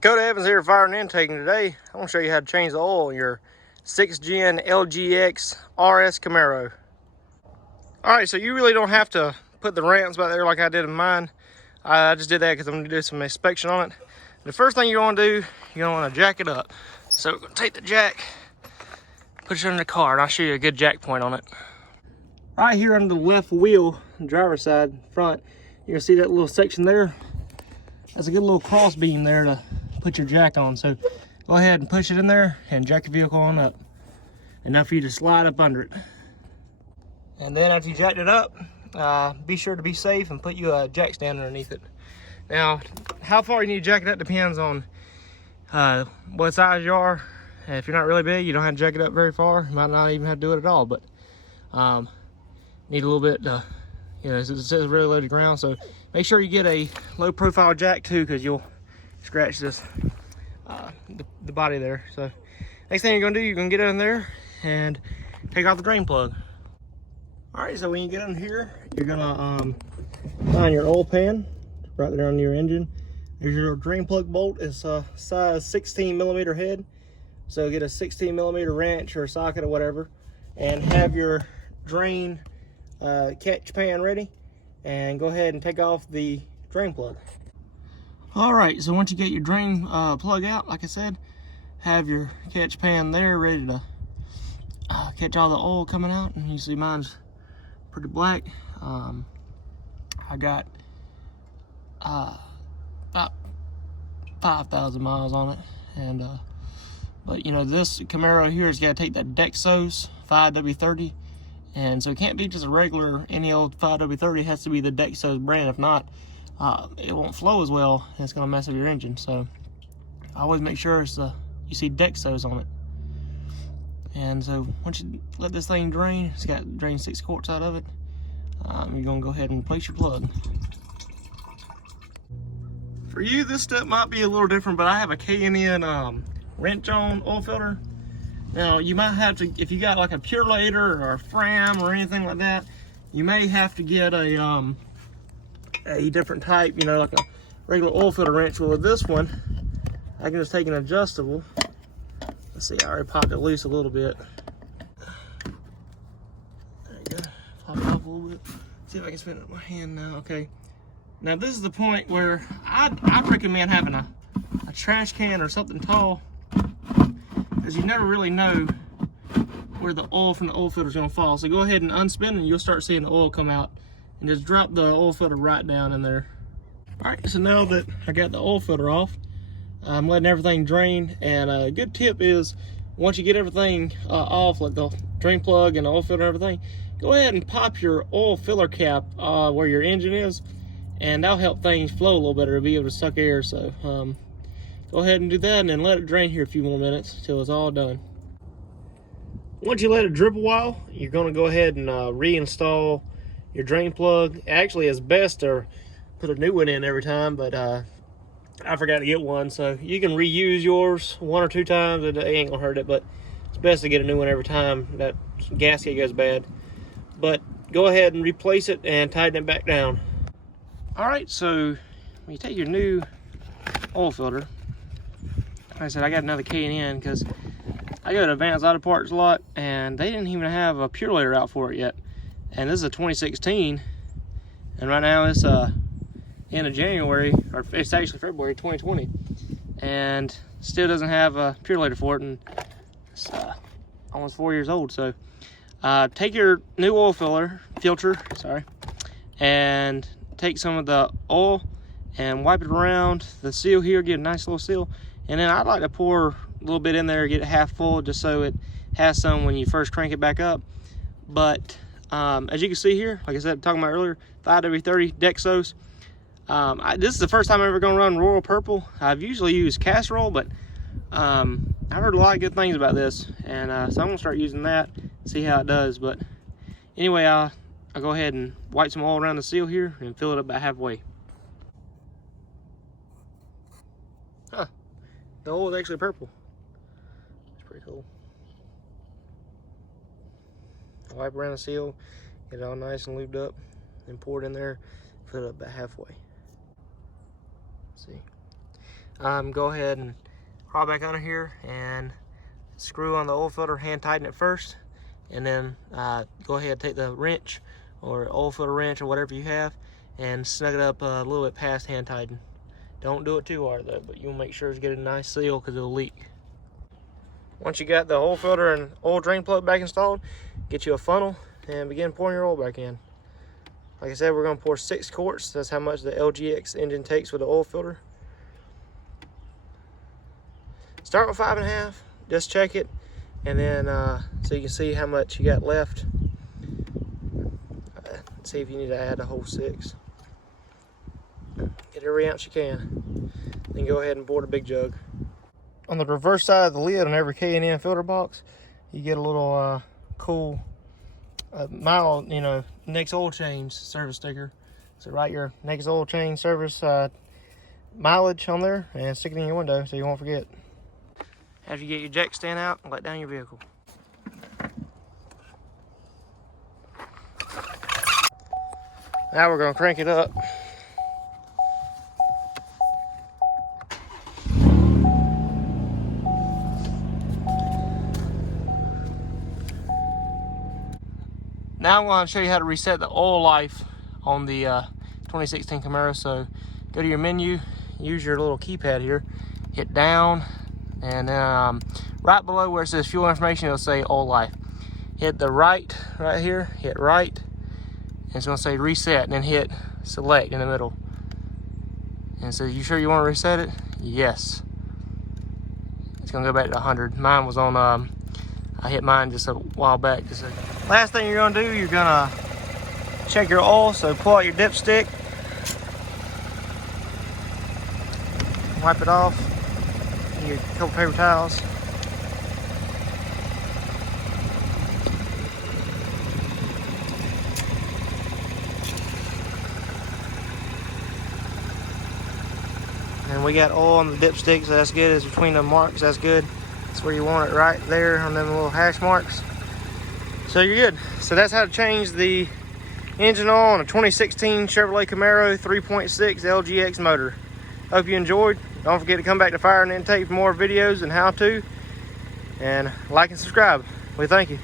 Dakota Evans here, Fire and Intake, and today I'm going to show you how to change the oil in your 6th Gen LGX RS Camaro. Alright, so you really don't have to put the ramps back there like I did in mine. I just did that because I'm going to do some inspection on it. The first thing you're going to do, you're going to want to jack it up. So we're going to take the jack, put it under the car, and I'll show you a good jack point on it. Right here under the left wheel, driver's side, front, you're going to see that little section there. That's a good little cross beam there to put your jack on. So go ahead and push it in there and jack your vehicle on up. Enough for you to slide up under it. And then after you jacked it up, be sure to be safe and put you a jack stand underneath it. Now, how far you need to jack it up depends on what size you are. If you're not really big, you don't have to jack it up very far. You might not even have to do it at all, but need a little bit, it's really low to the ground. So make sure you get a low profile jack too, because you'll scratch this, the body there. So next thing you're gonna do, you're gonna get in there and take off the drain plug. All right, so when you get in here, you're gonna find your oil pan right there on your engine. There's your drain plug bolt. It's a size 16 millimeter head. So get a 16 millimeter wrench or socket or whatever, and have your drain catch pan ready, and go ahead and take off the drain plug. All right, so once you get your drain plug out, like I said, have your catch pan there ready to catch all the oil coming out. And you see mine's pretty black. I got about 5,000 miles on it, and but you know, this Camaro here has got to take that Dexos 5W30, and so it can't be just a regular any old 5W30. It has to be the Dexos brand. If not, it won't flow as well, and it's going to mess up your engine. So I always make sure it's you see Dexos on it. And so once you let this thing drain, it's got drained 6 quarts out of it. You're going to go ahead and replace your plug. For you, this step might be a little different, but I have a K&N wrench on oil filter. Now you might have to, if you got like a Purelator or a Fram or anything like that, you may have to get a different type, you know, like a regular oil filter wrench. Well, with this one, I can just take an adjustable. Let's see, I already popped it loose a little bit. There you go, pop it off a little bit. See if I can spin it with my hand now. Okay. Now this is the point where I'd recommend having a trash can or something tall, because you never really know where the oil from the oil filter is going to fall. So go ahead and unspin, and you'll start seeing the oil come out, and just drop the oil filter right down in there. All right, so now that I got the oil filter off, I'm letting everything drain. And a good tip is, once you get everything off, like the drain plug and the oil filter and everything, go ahead and pop your oil filler cap where your engine is, and that'll help things flow a little better, to be able to suck air. So go ahead and do that, and then let it drain here a few more minutes till it's all done. Once you let it drip a while, you're going to go ahead and reinstall your drain plug. Actually, it's best to put a new one in every time, but I forgot to get one, so you can reuse yours 1 or 2 times. It ain't gonna hurt it, but it's best to get a new one every time that gasket goes bad. But go ahead and replace it and tighten it back down. All right, so when you take your new oil filter, like I said, I got another K&N because I go to Advanced Auto Parts a lot, and they didn't even have a Purelator out for it yet. And this is a 2016, and right now it's end of January, or it's actually February 2020, and still doesn't have a Purelator for it, and it's almost 4 years old. So take your new oil filter, and take some of the oil and wipe it around the seal here, get a nice little seal, and then I'd like to pour a little bit in there, get it half full, just so it has some when you first crank it back up. But as you can see here, like I said, talking about earlier, 5W30 Dexos. This is the first time I'm ever going to run Royal Purple. I've usually used casserole, but I've heard a lot of good things about this, and so I'm going to start using that, see how it does. But anyway, I'll go ahead and wipe some oil around the seal here and fill it up about halfway. Huh, the oil is actually purple. It's pretty cool. Wipe around the seal, get it all nice and lubed up, and pour it in there, fill it up about halfway. See, go ahead and crawl back under here and screw on the oil filter, hand tighten it first, and then go ahead and take the wrench or oil filter wrench or whatever you have and snug it up a little bit past hand tighten. Don't do it too hard though, but you'll make sure to get a nice seal because it'll leak. Once you got the oil filter and oil drain plug back installed, get you a funnel and begin pouring your oil back in. Like I said, we're going to pour 6 quarts. That's how much the LGX engine takes with the oil filter. Start with 5.5, just check it, and then so you can see how much you got left. See if you need to add a whole 6. Get every ounce you can. Then go ahead and pour the big jug. On the reverse side of the lid on every K&N filter box, you get a little cool mild, next oil change service sticker. So write your next oil change service mileage on there and stick it in your window so you won't forget. After you get your jack stand out, let down your vehicle. Now we're going to crank it up. Now I'm going to show you how to reset the oil life on the 2016 Camaro. So go to your menu, use your little keypad here, hit down, and then right below where it says fuel information, it'll say oil life. Hit the right here, hit right, and it's going to say reset, and then hit select in the middle. And so, you sure you want to reset it? Yes. It's going to go back to 100. Mine was on, I hit mine just a while back. Last thing you're going to do, you're going to check your oil. So pull out your dipstick, wipe it off, your couple paper towels. And we got oil on the dipstick, so that's good. It's between the marks, that's good. That's where you want it, right there on them little hash marks. So you're good. So that's how to change the engine oil on a 2016 Chevrolet Camaro 3.6 LGX motor. Hope you enjoyed. Don't forget to come back to Fire and Intake for more videos and how to. And like and subscribe. We thank you.